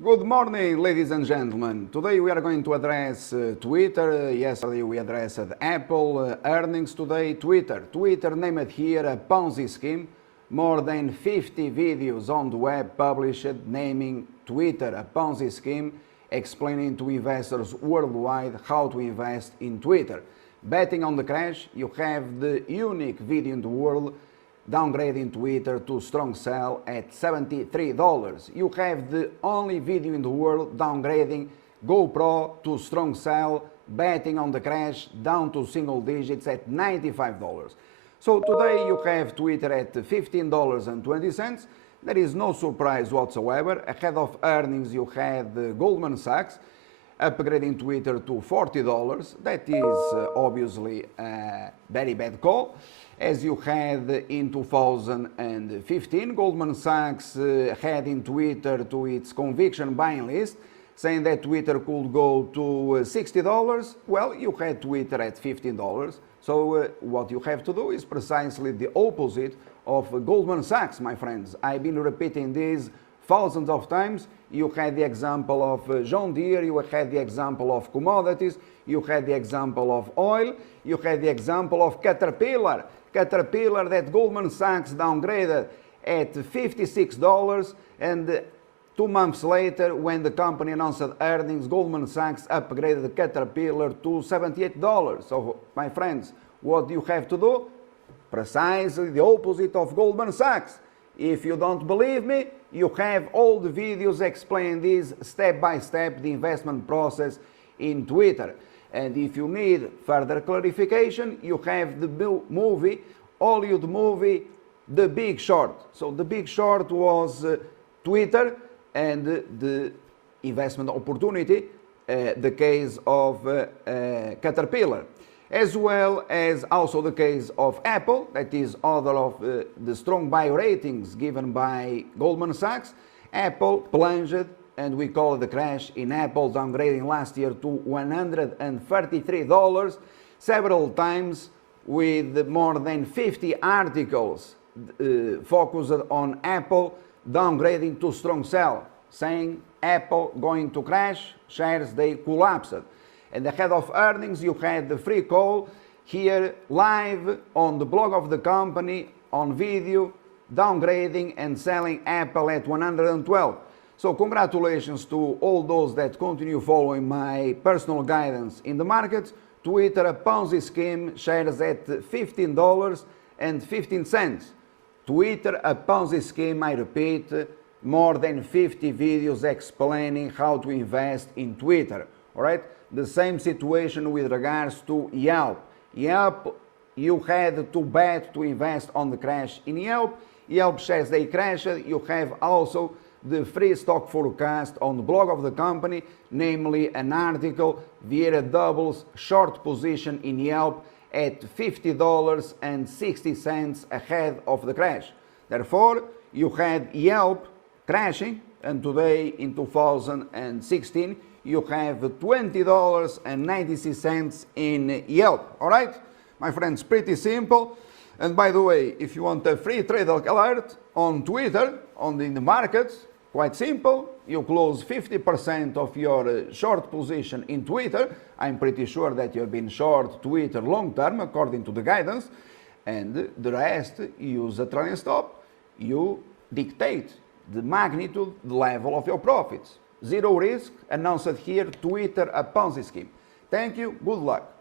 Good morning, ladies and gentlemen. Today we are going to address Twitter. Yesterday we addressed Apple earnings. Today Twitter named here a Ponzi scheme. More than 50 videos on the web published naming Twitter a Ponzi scheme, explaining to investors worldwide how to invest in Twitter. Betting on the crash, you have the unique video in the world downgrading Twitter to strong sell at $73. You have the only video in the world downgrading GoPro to strong sell, betting on the crash down to single digits at $95. So today you have Twitter at $15.20. There is no surprise whatsoever. Ahead of earnings you had Goldman Sachs upgrading Twitter to $40. That is obviously a very bad call. As you had in 2015, Goldman Sachs had in Twitter to its conviction buying list, saying that Twitter could go to $60. Well, you had Twitter at $15. So what you have to do is precisely the opposite of Goldman Sachs, my friends. I've been repeating this thousands of times. You had the example of John Deere, you had the example of commodities, you had the example of oil, you had the example of Caterpillar that Goldman Sachs downgraded at $56, and 2 months later, when the company announced earnings, Goldman Sachs upgraded Caterpillar to $78. So, my friends, what you have to do? Precisely the opposite of Goldman Sachs. If you don't believe me, you have all the videos explaining this step by step, the investment process in Twitter. And if you need further clarification, you have the Hollywood movie, The Big Short. So The Big Short was Twitter and the investment opportunity, the case of Caterpillar, as well as also the case of Apple, that is other of the strong buy ratings given by Goldman Sachs. Apple plunged, and we call it the crash in Apple, downgrading last year to $133 several times, with more than 50 articles focused on Apple downgrading to strong sell, saying Apple going to crash, shares they collapsed. And ahead of earnings you had the free call here live on the blog of the company on video, downgrading and selling Apple at 112. So congratulations to all those that continue following my personal guidance in the markets. Twitter a Ponzi scheme, shares at $15.15. Twitter a Ponzi scheme, I repeat, more than 50 videos explaining how to invest in Twitter. All right? The same situation with regards to Yelp. Yelp, you had to bet to invest on the crash in Yelp. Yelp shares they crashed. You have also the free stock forecast on the blog of the company, namely an article, Vieira doubles short position in Yelp at $50.60 ahead of the crash. Therefore, you had Yelp crashing, and today in 2016, you have $20.96 in Yelp. All right, my friends, pretty simple. And by the way, if you want a free trade alert on Twitter, in the markets, quite simple. You close 50% of your short position in Twitter. I'm pretty sure that you've been short Twitter long term according to the guidance. And the rest, you use a trailing stop. You dictate the magnitude, the level of your profits. Zero risk, announced here, Twitter a Ponzi scheme. Thank you, good luck.